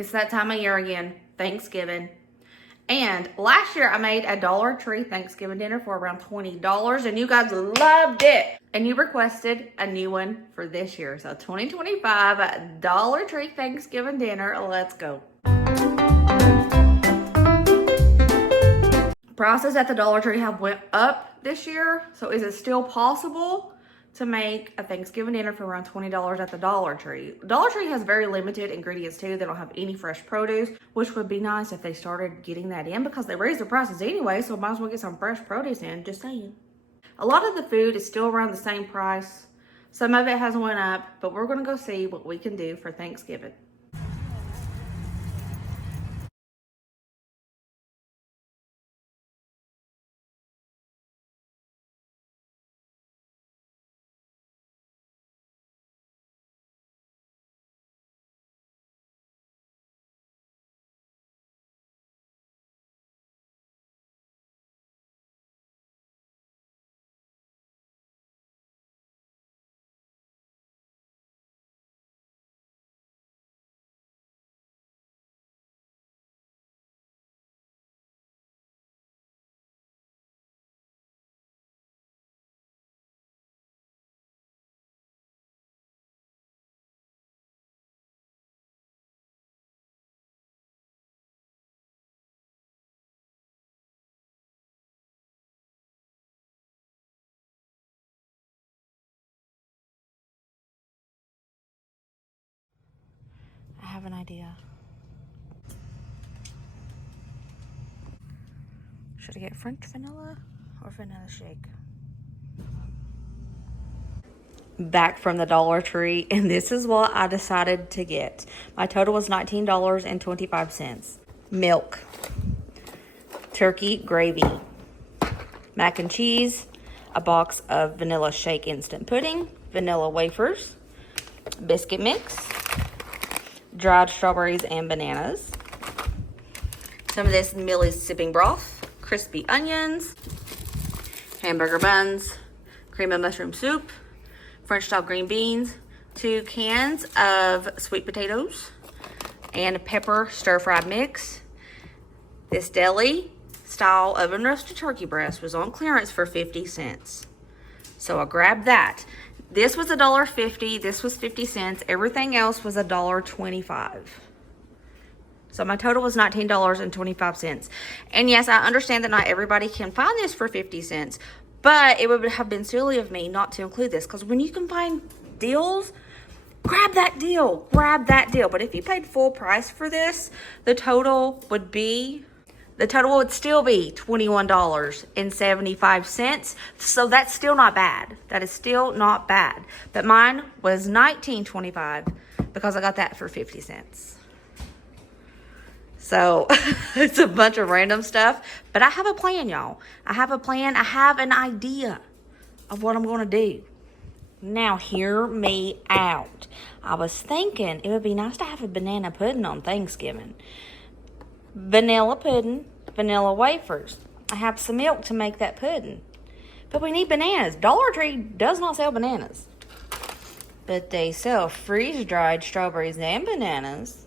It's that time of year again, Thanksgiving. And last year I made a Dollar Tree Thanksgiving dinner for around $20 and you guys loved it. And you requested a new one for this year. So 2025 Dollar Tree Thanksgiving dinner, let's go. Prices at the Dollar Tree have went up this year. So is it still possible to make a Thanksgiving dinner for around $20 at the Dollar Tree? Dollar Tree has very limited ingredients too. They don't have any fresh produce, which would be nice if they started getting that in because they raised their prices anyway, so might as well get some fresh produce in, just saying. A lot of the food is still around the same price. Some of it has went up, but we're gonna go see what we can do for Thanksgiving. I have an idea. Should I get French vanilla or vanilla shake? Back from the Dollar Tree, and this is what I decided to get. My total was $19.25. Milk, turkey gravy, mac and cheese, a box of vanilla shake instant pudding, vanilla wafers, biscuit mix, dried strawberries and bananas, some of this Millie's sipping broth, crispy onions, hamburger buns, cream of mushroom soup, French style green beans, 2 cans of sweet potatoes, and pepper stir-fried mix. This deli style oven roasted turkey breast was on clearance for 50 cents. So I grabbed that. This was $1.50, this was 50 cents, everything else was $1.25. So my total was $19.25. And yes, I understand that not everybody can find this for 50 cents, but it would have been silly of me not to include this because when you can find deals, grab that deal, But if you paid full price for this, the total would still be $21.75. So that's still not bad. That is still not bad. But mine was $19.25 because I got that for 50 cents. So it's a bunch of random stuff, but I have a plan, y'all. I have a plan. I have an idea of what I'm going to do. Now, hear me out. I was thinking it would be nice to have a banana pudding on Thanksgiving. Vanilla pudding, vanilla wafers. I have some milk to make that pudding. But we need bananas. Dollar Tree does not sell bananas. But they sell freeze-dried strawberries and bananas.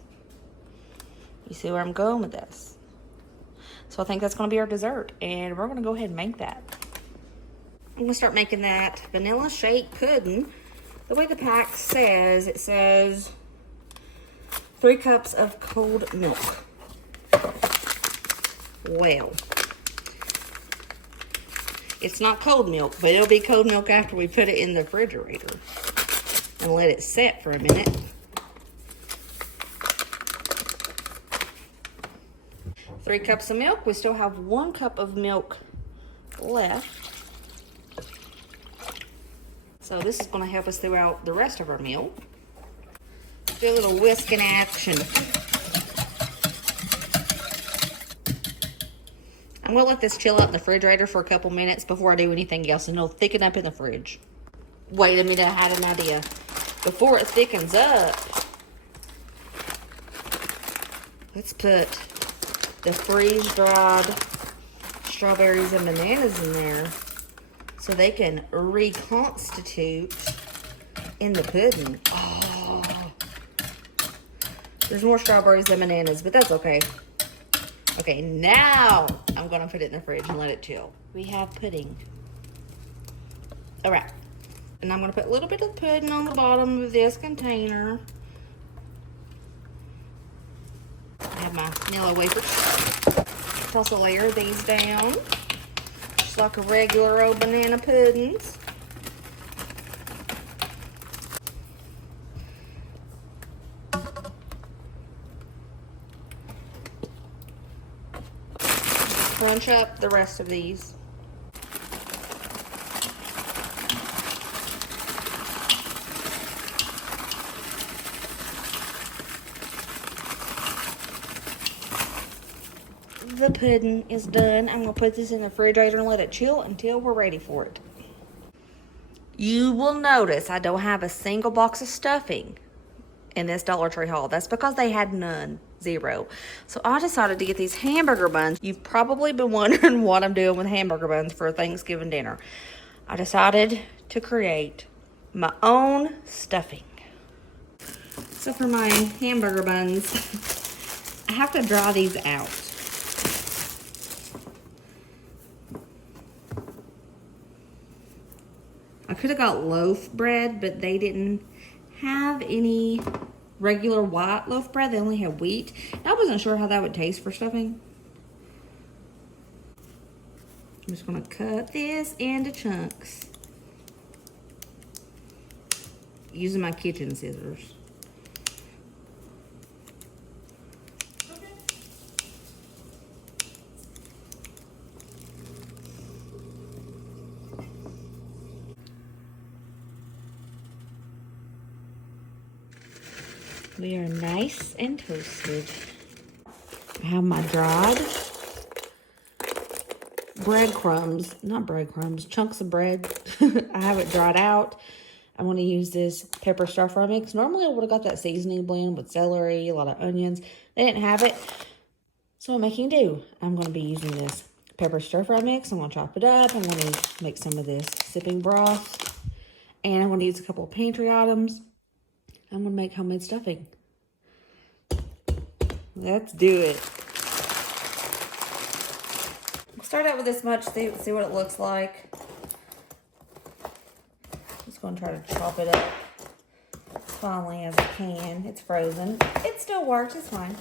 You see where I'm going with this? So I think that's going to be our dessert. And we're going to go ahead and make that. I'm going to start making that vanilla shake pudding. The way the pack says, it says 3 cups of cold milk. Well, it's not cold milk, but it'll be cold milk after we put it in the refrigerator and let it set for a minute. 3 cups of milk. We still have 1 cup of milk left. So this is going to help us throughout the rest of our meal. Do a little whisking action. I'm going to let this chill out in the refrigerator for a couple minutes before I do anything else, and it'll thicken up in the fridge. Wait a minute, I had an idea. Before it thickens up, let's put the freeze-dried strawberries and bananas in there so they can reconstitute in the pudding. Oh, There's more strawberries than bananas, but that's okay. Okay, now I'm gonna put it in the fridge and let it chill. We have pudding. All right, and I'm gonna put a little bit of pudding on the bottom of this container. I have my vanilla wafers. Toss a layer of these down, just like a regular old banana puddings. Crunch up the rest of these. The pudding is done. I'm gonna put this in the refrigerator and let it chill until we're ready for it. You will notice I don't have a single box of stuffing in this Dollar Tree haul. That's because they had none. Zero. So I decided to get these hamburger buns. You've probably been wondering what I'm doing with hamburger buns for Thanksgiving dinner. I decided to create my own stuffing. So for my hamburger buns, I have to dry these out. I could have got loaf bread, but they didn't have any regular white loaf bread. They only had wheat. I wasn't sure how that would taste for stuffing. I'm just gonna cut this into chunks using my kitchen scissors. We are nice and toasted. I have my dried breadcrumbs, not breadcrumbs, chunks of bread. I have it dried out. I'm going to use this pepper stir fry mix. Normally I would have got that seasoning blend with celery, a lot of onions. They didn't have it, so I'm making do. I'm going to be using this pepper stir fry mix. I'm going to chop it up. I'm going to make some of this sipping broth. And I'm going to use a couple of pantry items. I'm going to make homemade stuffing. Let's do it. We'll start out with this much, see what it looks like. Just going to try to chop it up as finely as I can. It's frozen. It still works, it's fine.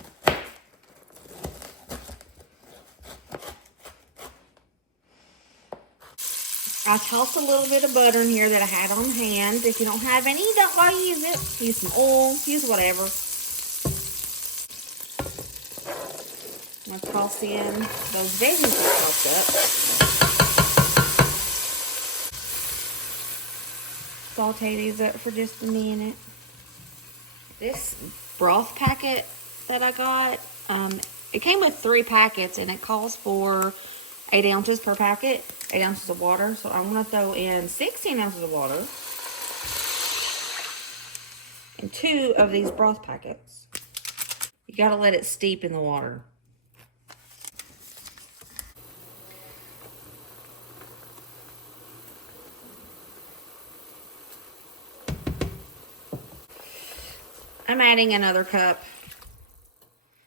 I tossed a little bit of butter in here that I had on hand. If you don't have any, don't buy use it. Use some oil, use whatever. I'm gonna toss in those veggies I chopped up. Saute these up for just a minute. This broth packet that I got, it came with 3 packets and it calls for 8 ounces per packet, 8 ounces of water. So I'm gonna throw in 16 ounces of water and 2 of these broth packets. You gotta let it steep in the water. I'm adding another cup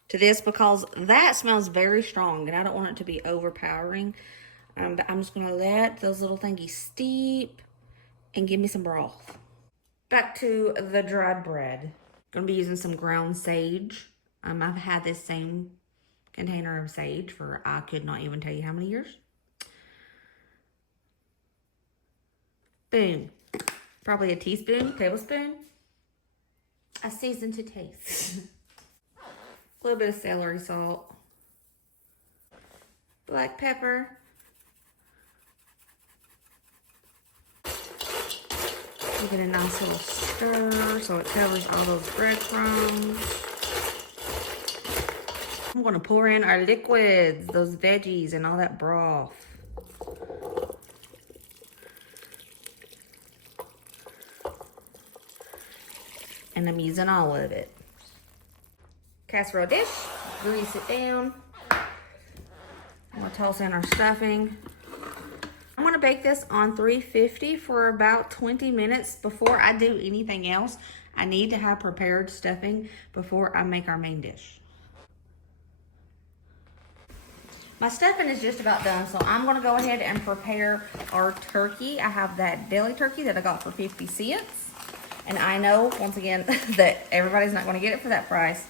to this because that smells very strong and I don't want it to be overpowering. But I'm just going to let those little thingies steep and give me some broth. Back to the dried bread. Going to be using some ground sage. I've had this same container of sage for I could not even tell you how many years. Boom. Probably a teaspoon, tablespoon. I season to taste. A little bit of celery salt. Black pepper. Give it a nice little stir so it covers all those breadcrumbs. I'm going to pour in our liquids, those veggies and all that broth. And I'm using all of it. Casserole dish, grease it down. I'm gonna toss in our stuffing. I'm gonna bake this on 350 for about 20 minutes before I do anything else. I need to have prepared stuffing before I make our main dish. My stuffing is just about done, so I'm gonna go ahead and prepare our turkey. I have that deli turkey that I got for 50 cents. And I know, once again, that everybody's not gonna get it for that price,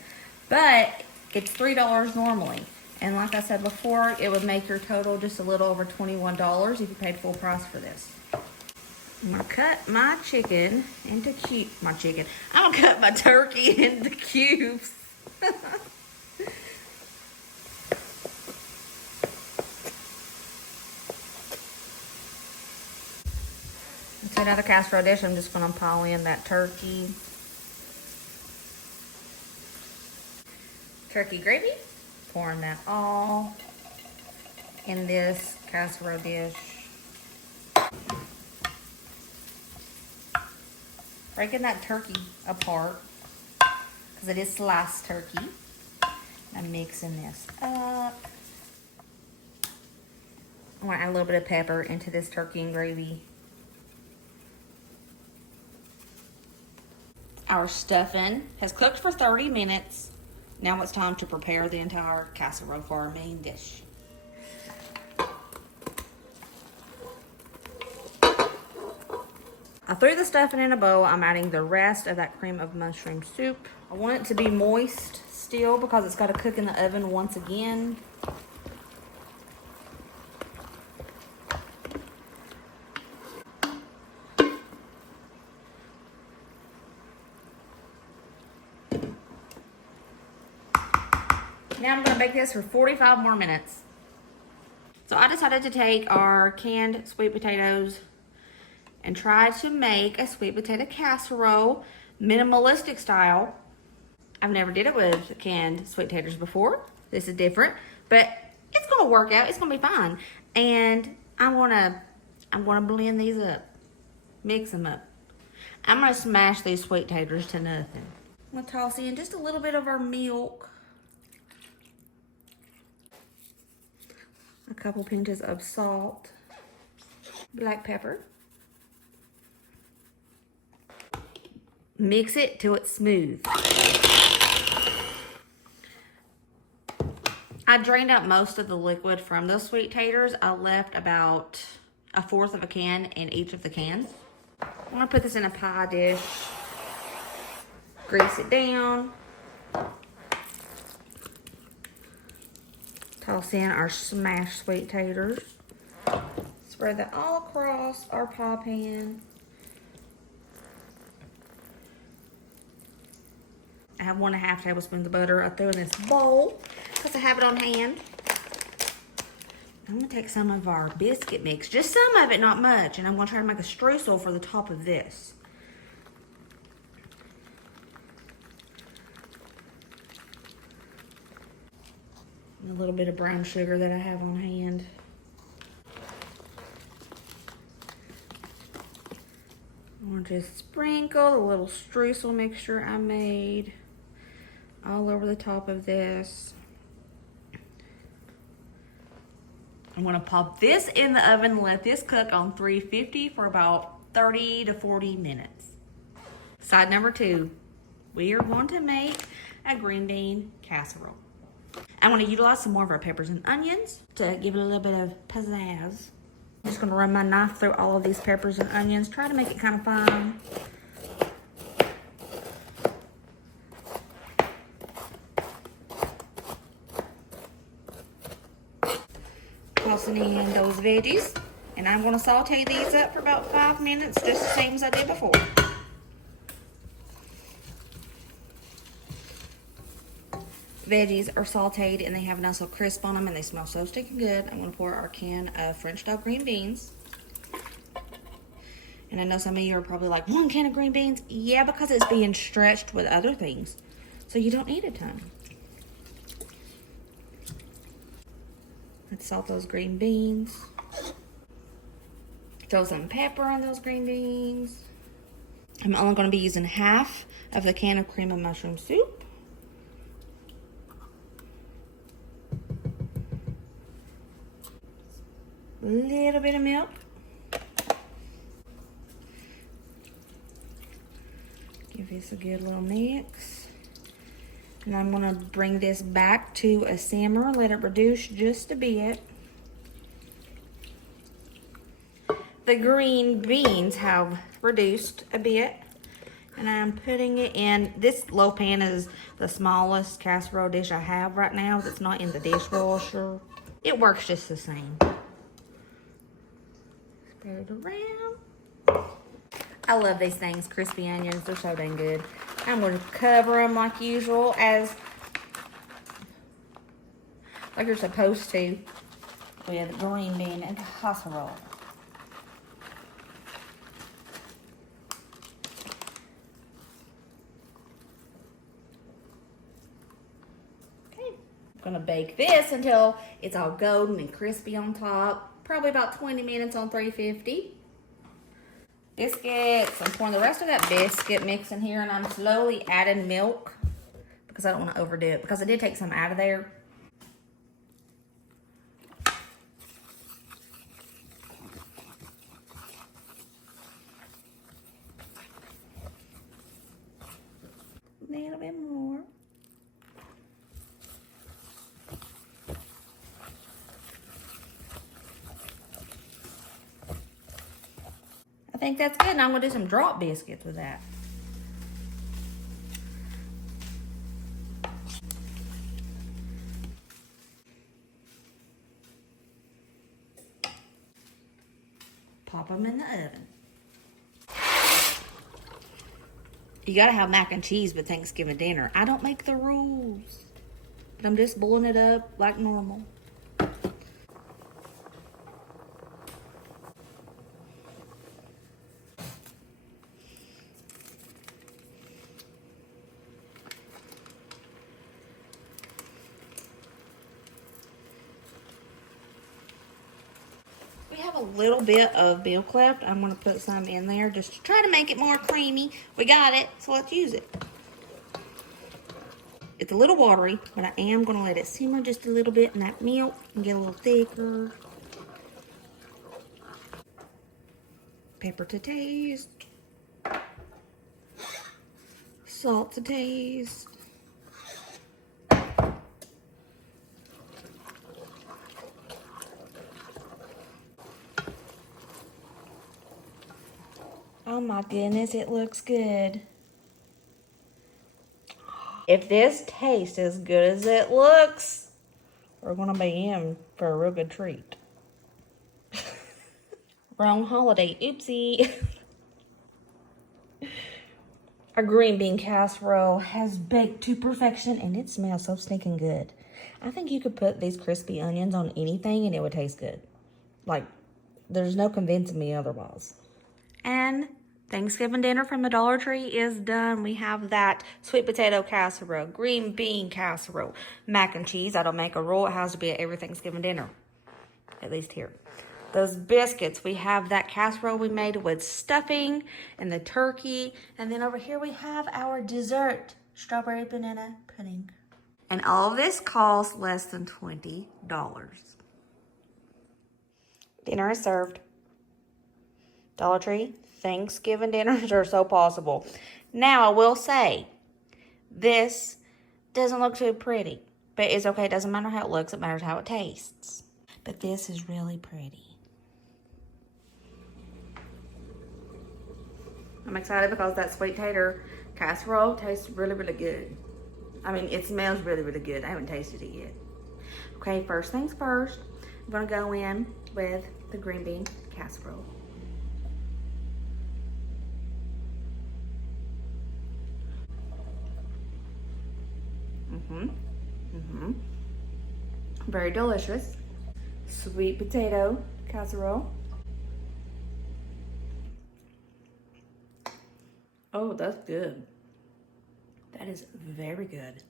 but it's $3 normally. And like I said before, it would make your total just a little over $21 if you paid full price for this. I'm gonna cut my chicken into I'm gonna cut my turkey into cubes. To another casserole dish, I'm just gonna pile in that turkey. Turkey gravy, pouring that all in this casserole dish. Breaking that turkey apart, because it is sliced turkey. I'm mixing this up. I want to add a little bit of pepper into this turkey and gravy. Our stuffing has cooked for 30 minutes. Now it's time to prepare the entire casserole for our main dish. I threw the stuffing in a bowl. I'm adding the rest of that cream of mushroom soup. I want it to be moist still because it's got to cook in the oven once again. Now I'm going to bake this for 45 more minutes. So I decided to take our canned sweet potatoes and try to make a sweet potato casserole, minimalistic style. I've never did it with canned sweet potatoes before. This is different, but it's gonna work out. It's gonna be fine. And I'm gonna blend these up, mix them up. I'm gonna smash these sweet taters to nothing. I'm gonna toss in just a little bit of our milk, a couple pinches of salt, black pepper. Mix it till it's smooth. I drained out most of the liquid from those sweet taters. I left about 1/4 of a can in each of the cans. I'm gonna put this in a pie dish, grease it down, toss in our smashed sweet taters, spread that all across our pie pan. I have 1.5 tablespoons of butter I threw in this bowl because I have it on hand. I'm gonna take some of our biscuit mix, just some of it, not much, and I'm gonna try to make a streusel for the top of this. And a little bit of brown sugar that I have on hand. I'm gonna just sprinkle the little streusel mixture I made all over the top of this. I'm gonna pop this in the oven and let this cook on 350 for about 30 to 40 minutes. Side number 2, we are going to make a green bean casserole. I'm gonna utilize some more of our peppers and onions to give it a little bit of pizzazz. I'm just gonna run my knife through all of these peppers and onions, try to make it kind of fine. Tossing in those veggies, and I'm gonna saute these up for about 5 minutes, just the same as I did before. Veggies are sauteed and they have a nice little crisp on them and they smell so stinking good. I'm gonna pour our can of French style green beans. And I know some of you are probably like, 1 can of green beans? Yeah, because it's being stretched with other things. So you don't need a ton. Let's salt those green beans. Throw some pepper on those green beans. I'm only going to be using half of the can of cream of mushroom soup. A little bit of milk. Give Give this a good little mix. And I'm gonna bring this back to a simmer, let it reduce just a bit. The green beans have reduced a bit. And I'm putting it in, this low pan is the smallest casserole dish I have right now that's not in the dishwasher. It works just the same. Spread it around. I love these things, crispy onions, they're so dang good. I'm gonna cover them like usual, like you're supposed to with green bean and casserole. Gonna bake this until it's all golden and crispy on top. Probably about 20 minutes on 350. Biscuits, I'm pouring the rest of that biscuit mix in here, and I'm slowly adding milk because I don't want to overdo it, because I did take some out of there. A little bit more. I think that's good, and I'm gonna do some drop biscuits with that. Pop them in the oven. You gotta have mac and cheese with Thanksgiving dinner. I don't make the rules, but I'm just boiling it up like normal. We have a little bit of milk left. I'm gonna put some in there just to try to make it more creamy. We got it, so let's use it. It's a little watery, but I am gonna let it simmer just a little bit in that milk and get a little thicker. Pepper to taste. Salt to taste. Oh my goodness, it looks good. If this tastes as good as it looks, we're gonna be in for a real good treat. Wrong holiday, oopsie. Our green bean casserole has baked to perfection, and it smells so stinking good. I think you could put these crispy onions on anything and it would taste good. Like, there's no convincing me otherwise. And Thanksgiving dinner from the Dollar Tree is done. We have that sweet potato casserole, green bean casserole, mac and cheese. I don't make a rule. It has to be at every Thanksgiving dinner, at least here. Those biscuits, we have that casserole we made with stuffing and the turkey. And then over here we have our dessert, strawberry banana pudding. And all of this costs less than $20. Dinner is served. Dollar Tree, Thanksgiving dinners are so possible. Now, I will say, this doesn't look too pretty, but it's okay. It doesn't matter how it looks. It matters how it tastes. But this is really pretty. I'm excited because that sweet tater casserole tastes really, really good. I mean, it smells really, really good. I haven't tasted it yet. Okay, first things first, I'm gonna go in with the green bean casserole. Very delicious. Sweet potato casserole. Oh, that's good. That is very good.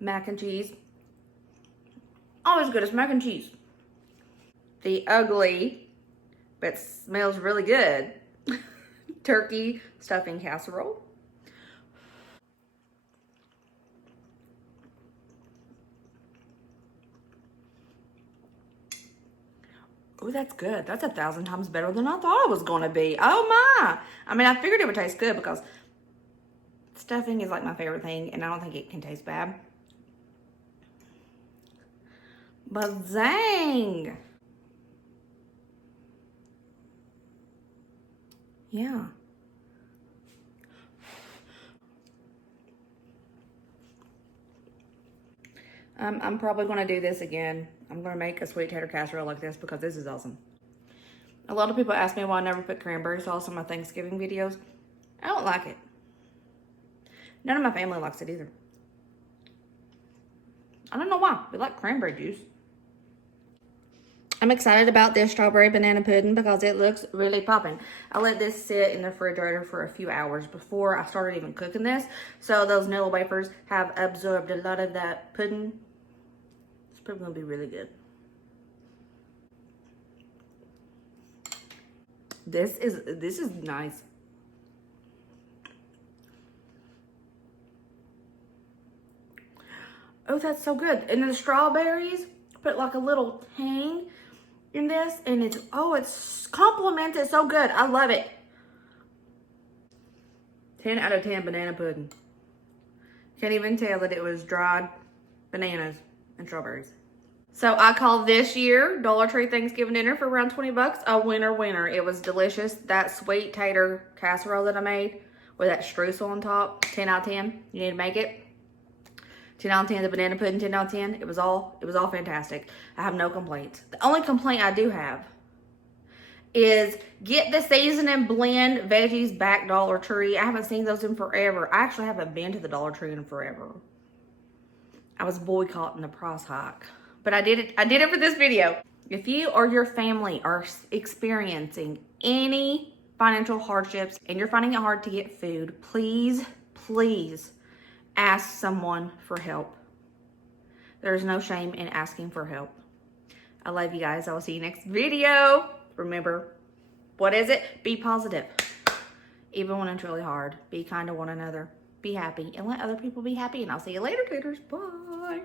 Mac and cheese. Always good as mac and cheese. The ugly, but smells really good, turkey stuffing casserole. Oh, that's good. That's 1,000 times better than I thought it was going to be. Oh, my. I mean, I figured it would taste good because stuffing is like my favorite thing, and I don't think it can taste bad. But dang. Yeah. I'm probably going to do this again. I'm going to make a sweet tater casserole like this because this is awesome. A lot of people ask me why I never put cranberry sauce on my Thanksgiving videos. I don't like it. None of my family likes it either. I don't know why. We like cranberry juice. I'm excited about this strawberry banana pudding because it looks really popping. I let this sit in the refrigerator for a few hours before I started even cooking this. So those Nilla wafers have absorbed a lot of that pudding. It's probably gonna be really good. This is nice. Oh, that's so good. And the strawberries put like a little tang in this, and it's complemented so good. I love it. 10 out of 10 banana pudding. Can't even tell that it was dried bananas and strawberries. So I call this year Dollar Tree Thanksgiving dinner for around 20 bucks a winner. It was delicious. That sweet tater casserole that I made with that streusel on top, 10 out of 10. You need to make it. 10 out of 10, the banana pudding, 10 out of 10. It was all fantastic. I have no complaints. The only complaint I do have is get the season and blend veggies back Dollar Tree. I haven't seen those in forever. I actually haven't been to the Dollar Tree in forever. I was boycotting the price hike, but I did it for this video. If you or your family are experiencing any financial hardships and you're finding it hard to get food, please ask someone for help. There's no shame in asking for help. I love you guys. I will see you next video. Remember, what is it? Be positive. Even when it's really hard, be kind to one another. Be happy and let other people be happy. And I'll see you later, tutors. Bye.